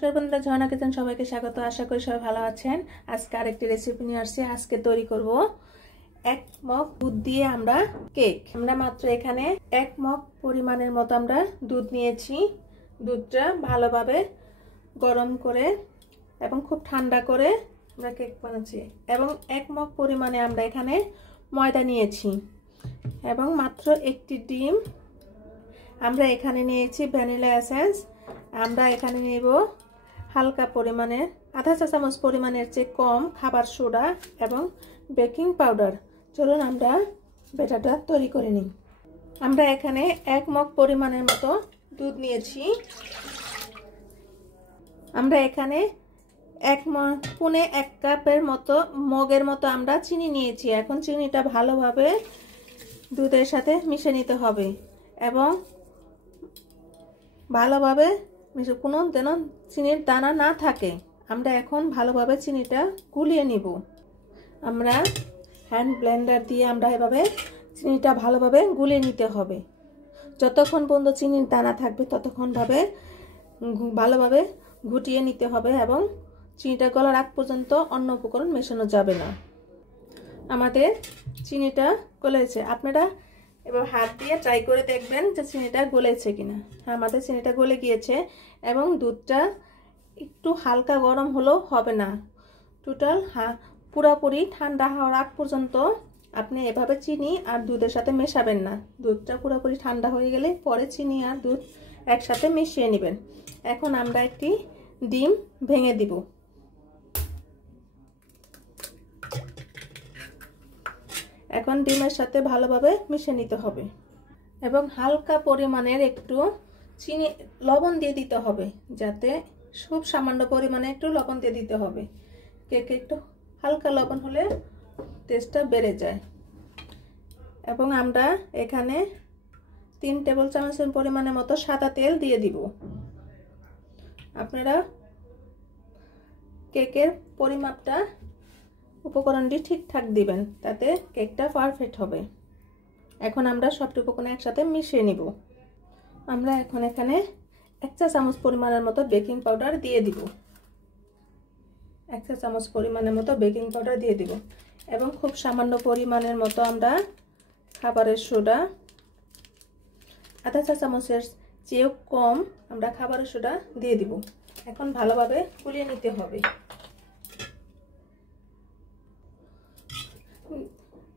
নমস্কার বন্ধুরা, ঝর্ণা কিচেন সবাইকে স্বাগত। আশা করি সবাই ভালো আছেন। আজকে আরেকটি রেসিপি নিয়ে আসছি। আজকে তৈরি করব 1 মগ দুধ দিয়ে আমরা কেক। আমরা মাত্র এখানে 1 মগ পরিমাণের মতো আমরা দুধ নিয়েছি। দুধটা ভালোভাবে গরম করে এবং খুব ঠান্ডা করে আমরা কেক বানাচ্ছি। এবং 1 মগ পরিমাণে আমরা এখানে ময়দা নিয়েছি এবং মাত্র একটি ডিম। আমরা এখানে নিয়েছি ভ্যানিলা এসেন্স। আমরা এখানে নেব হালকা পরিমাণের আধা চা চামচ পরিমাণের চেয়ে কম খাবার সোডা এবং বেকিং পাউডার। চলুন আমরা ব্যাটারটা তৈরি করে নিই। আমরা এখানে 1 মগ পরিমাণের মতো দুধ নিয়েছি। আমরা এখানে 1 কাপের মতো মগের মতো আমরা চিনি নিয়েছি। এখন চিনিটা ভালোভাবে দুধের সাথে মিশিয়ে নিতে হবে এবং ভালোভাবে কোনো যেন চিনির দানা না থাকে। আমরা এখন ভালোভাবে চিনিটা গুলিয়ে নিব। আমরা হ্যান্ড ব্লেন্ডার দিয়ে আমরা এভাবে চিনিটা ভালোভাবে গুলিয়ে নিতে হবে। যতক্ষণ পর্যন্ত চিনির দানা থাকবে ততক্ষণ ভালোভাবে ঘুটিয়ে নিতে হবে এবং চিনিটা গলার আগ পর্যন্ত অন্য উপকরণ মেশানো যাবে না। আমাদের চিনিটা গলেছে। আপনারা এবার হাত দিয়ে ট্রাই করে দেখবেন যে চিনিটা গলেছে কিনা। আমাদের চিনিটা গলে গিয়েছে এবং দুধটা একটু হালকা গরম হলেও হবে না। টোটাল পুরোপুরি ঠান্ডা হওয়ার আগ পর্যন্ত আপনি এভাবে চিনি আর দুধের সাথে মেশাবেন না। দুধটা পুরোপুরি ঠান্ডা হয়ে গেলে পরে চিনি আর দুধ একসাথে মিশিয়ে নেবেন। এখন আমরা একটি ডিম ভেঙে দিব। এখন ডিমের সাথে ভালোভাবে মিশিয়ে নিতে হবে এবং হালকা পরিমাণের একটু লবণ দিয়ে দিতে হবে, যাতে খুব সামান্য পরিমাণে একটু লবণ দিয়ে দিতে হবে। কেকে একটু হালকা লবণ হলে টেস্টটা বেড়ে যায়। এবং আমরা এখানে 3 টেবিল চামচের পরিমাণের মতো সাদা তেল দিয়ে দিব। আপনারা কেকের পরিমাপটা উপকরণটি ঠিকঠাক দিবেন, তাতে কেকটা পারফেক্ট হবে। এখন আমরা সবটি উপকরণ একসাথে মিশিয়ে নিব। আমরা এখন এখানে 1 চা চামচ পরিমাণের মতো বেকিং পাউডার দিয়ে দিব। 1 চা চামচ পরিমাণের মতো বেকিং পাউডার দিয়ে দিব এবং খুব সামান্য পরিমাণের মতো আমরা খাবারের সোডা, আধা চা চামচের চেয়েও কম আমরা খাবারের সোডা দিয়ে দিব। এখন ভালোভাবে গুলিয়ে নিতে হবে।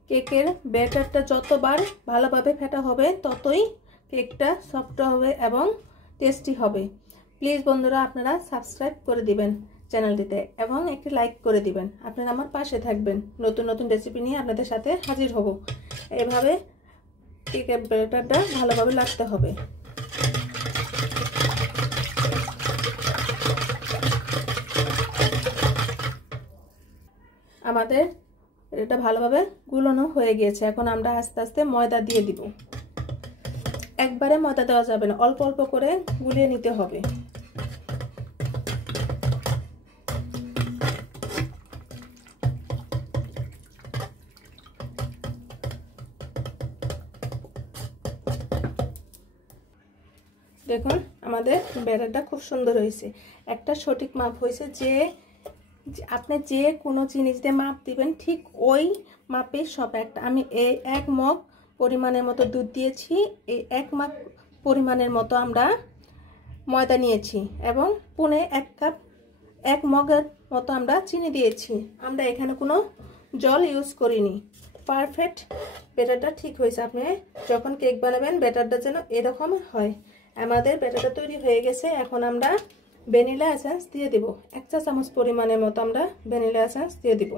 কেকের ব্যাটারটা যতবার ভালোভাবে ফেটা হবে ততই কেকটা সফট হবে এবং টেস্টি হবে। প্লিজ বন্ধুরা, আপনারা সাবস্ক্রাইব করে দিবেন চ্যানেলটিতে এবং একটি লাইক করে দিবেন। আপনারা আমার পাশে থাকবেন। নতুন নতুন রেসিপি নিয়ে আপনাদের সাথে হাজির হব। এভাবে কেকের ব্যাটারটা ভালোভাবে লাগতে হবে। আমাদের এটা ভালোভাবে গুলানো হয়ে গিয়েছে। এখন আমরা আস্তে আস্তে ময়দা দিয়ে দিব। একবারে ময়দা দেওয়া যাবে না, অল্প অল্প করে গুলিয়ে নিতে হবে। দেখুন আমাদের ব্যাটারটা খুব সুন্দর হয়েছে। একটা সঠিক মাপ হয়েছে, যে আপনি যে কোনো জিনিস দিয়ে মাপ দিবেন ঠিক ওই মাপে সব একটা। আমি এই 1 মগ পরিমাণের মতো দুধ দিয়েছি, এই 1 মগ পরিমাণের মতো আমরা ময়দা নিয়েছি এবং 1 মগের মতো আমরা চিনি দিয়েছি। আমরা এখানে কোনো জল ইউজ করিনি। পারফেক্ট ব্যাটারটা ঠিক হয়েছে। আপনি যখন কেক বানাবেন ব্যাটারটা যেন এরকম হয়। আমাদের ব্যাটারটা তৈরি হয়ে গেছে। এখন আমরা ভ্যানিলা এসেন্স দিয়ে দিব। 1 চা চামচ পরিমাণের মতো আমরা ভ্যানিলা এসেন্স দিয়ে দিব।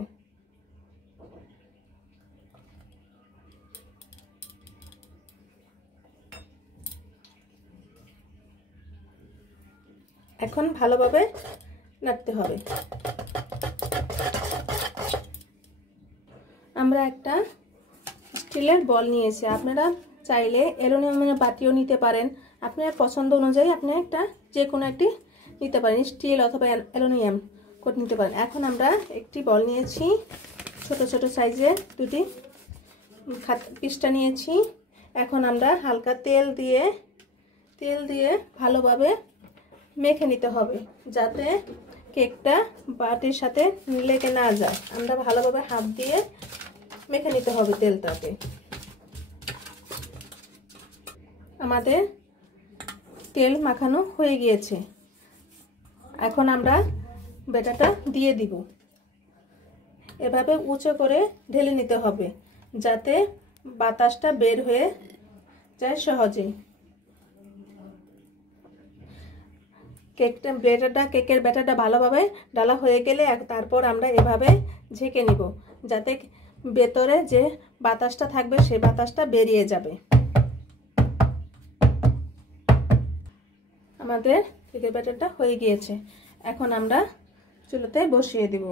এখন ভালোভাবে নাড়তে হবে। আমরা একটা স্টিলের বল নিয়েছি। আপনারা চাইলে অ্যালুমিনিয়ামের বাটিও নিতে পারেন। আপনার পছন্দ অনুযায়ী আপনি যে কোনো একটি নিতে পারেন, স্টিল অথবা অ্যালুমিনিয়াম করে নিতে পারেন। এখন আমরা একটি বল নিয়েছি, ছোট ছোট সাইজের 2টি পিসটা নিয়েছি। এখন আমরা হালকা তেল দিয়ে ভালোভাবে মেখে নিতে হবে, যাতে কেকটা বাটির সাথে লেগে না যায়। আমরা ভালোভাবে হাত দিয়ে মেখে নিতে হবে তেলটাকে। আমাদের তেল মাখানো হয়ে গিয়েছে। এখন আমরা ব্যাটারটা দিয়ে দিব। এভাবে উঁচু করে ঢেলে নিতে হবে, যাতে বাতাসটা বের হয়ে যায় সহজে। কেকের ব্যাটারটা ভালোভাবে ডালা হয়ে গেলে তারপর আমরা এভাবে ঝেঁকে নিব, যাতে ভেতরে যে বাতাসটা থাকবে সেই বাতাসটা বেরিয়ে যাবে। আমাদের কেকের ব্যাটারটা হয়ে গিয়েছে। এখন আমরা চুলাতে বসিয়ে দিব।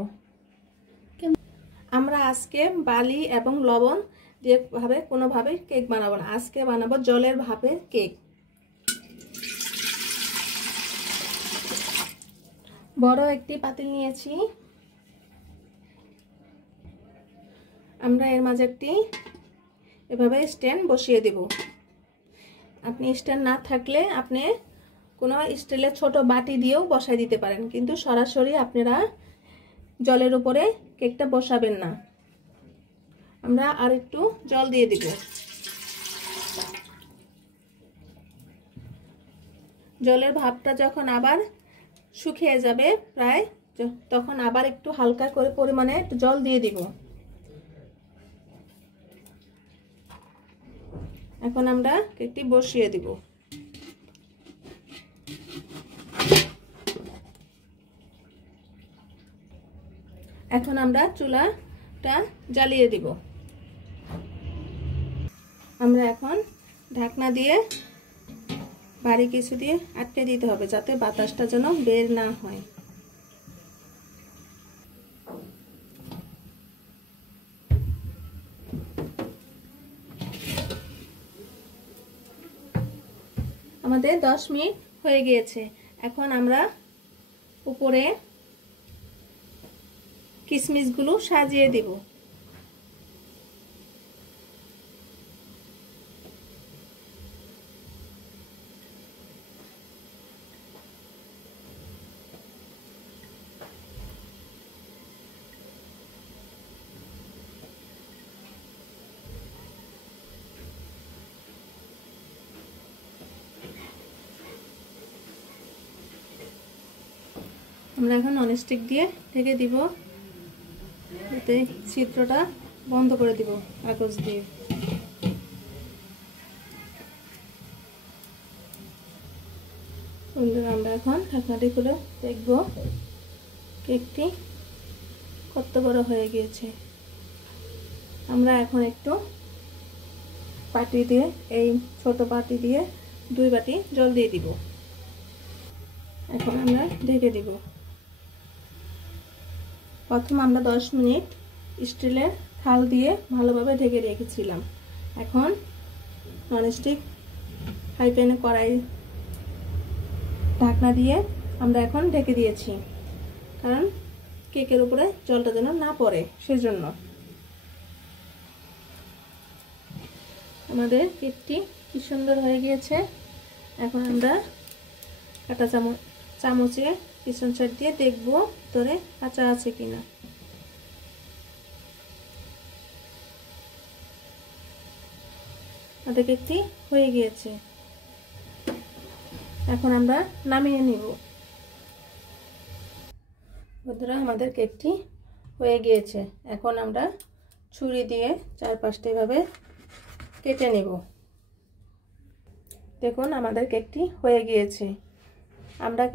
আমরা আজকে বালি এবং লবণ দিয়ে কোনোভাবে কেক বানাবো না। আজকে বানাবো জলের ভাপে কেক। বড় একটি পাতিল নিয়েছি। আমরা এর মাঝে একটি এভাবে স্ট্যান্ড বসিয়ে দেব। আপনি স্ট্যান্ড না থাকলে আপনি কোনো স্টিলের ছোট বাটি দিয়েও বসাই দিতে পারেন, কিন্তু সরাসরি আপনারা জলের উপরে কেকটা বসাবেন না। আমরা আর একটু জল দিয়ে দিব। জলের ভাপটা যখন আবার শুকিয়ে যাবে প্রায়, তখন আবার একটু হালকা করে পরিমাণে একটু জল দিয়ে দিব। এখন আমরা কেকটি বসিয়ে দিব। এখন আমরা চুলাটা জ্বালিয়ে দিব। আমরা এখন ঢাকনা দিয়ে ভারী কিছু দিয়ে আটকে দিতে হবে, যাতে বাতাসটা যেন বের না হয়। আমাদের 10 মিনিট হয়ে গিয়েছে। এখন আমরা উপরে কিশমিশগুলো সাজিয়ে দিব। আমরা এখন ননস্টিক দিয়ে ঢেকে দিব, এতে ছিদ্রটা বন্ধ করে দিব কাগজ দিয়ে। আমরা এখন ঢাকনাটি খুলে দেখব কেকটি কত বড় হয়ে গিয়েছে। আমরা এখন একটু বাটি দিয়ে, এই ছোট বাটি দিয়ে 2 বাটি জল দিয়ে দিব। এখন আমরা ঢেকে দিব। প্রথম আমরা 10 মিনিট স্টিলের থাল দিয়ে ভালোভাবে ঢেকে রেখেছিলাম। এখন ননস্টিক ফ্রাই প্যানে কড়াই ঢাকনা দিয়ে আমরা এখন ঢেকে দিয়েছি, কারণ কেকের উপরে জলটা যেন না পড়ে সেজন্য। আমাদের কেকটি কি সুন্দর হয়ে গিয়েছে। এখন আমরা কাঁটা চামচে পিছন সাইড দিয়ে দেখবো ভিতরে কাঁচা আছে কিনা। আমাদের কেকটি হয়ে গিয়েছে। এখন আমরা নামিয়ে নিব। বন্ধুরা, আমাদের কেকটি হয়ে গিয়েছে। এখন আমরা ছুরি দিয়ে চারপাশটা এভাবে কেটে নেব। দেখুন আমাদের কেকটি হয়ে গিয়েছে। আমরা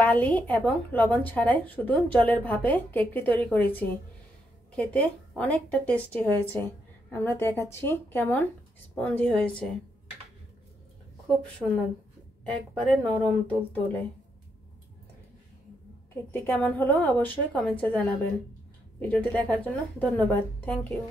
বালি এবং লবণ ছাড়াই শুধু জলের ভাপে কেকটি তৈরি করেছি। খেতে অনেকটা টেস্টি হয়েছে। আমরা দেখাচ্ছি কেমন স্পঞ্জি হয়েছে, খুব সুন্দর, একবারে নরম তুলতুলে। কেকটি কেমন হলো অবশ্যই কমেন্টসে জানাবেন। ভিডিওটি দেখার জন্য ধন্যবাদ। Thank you.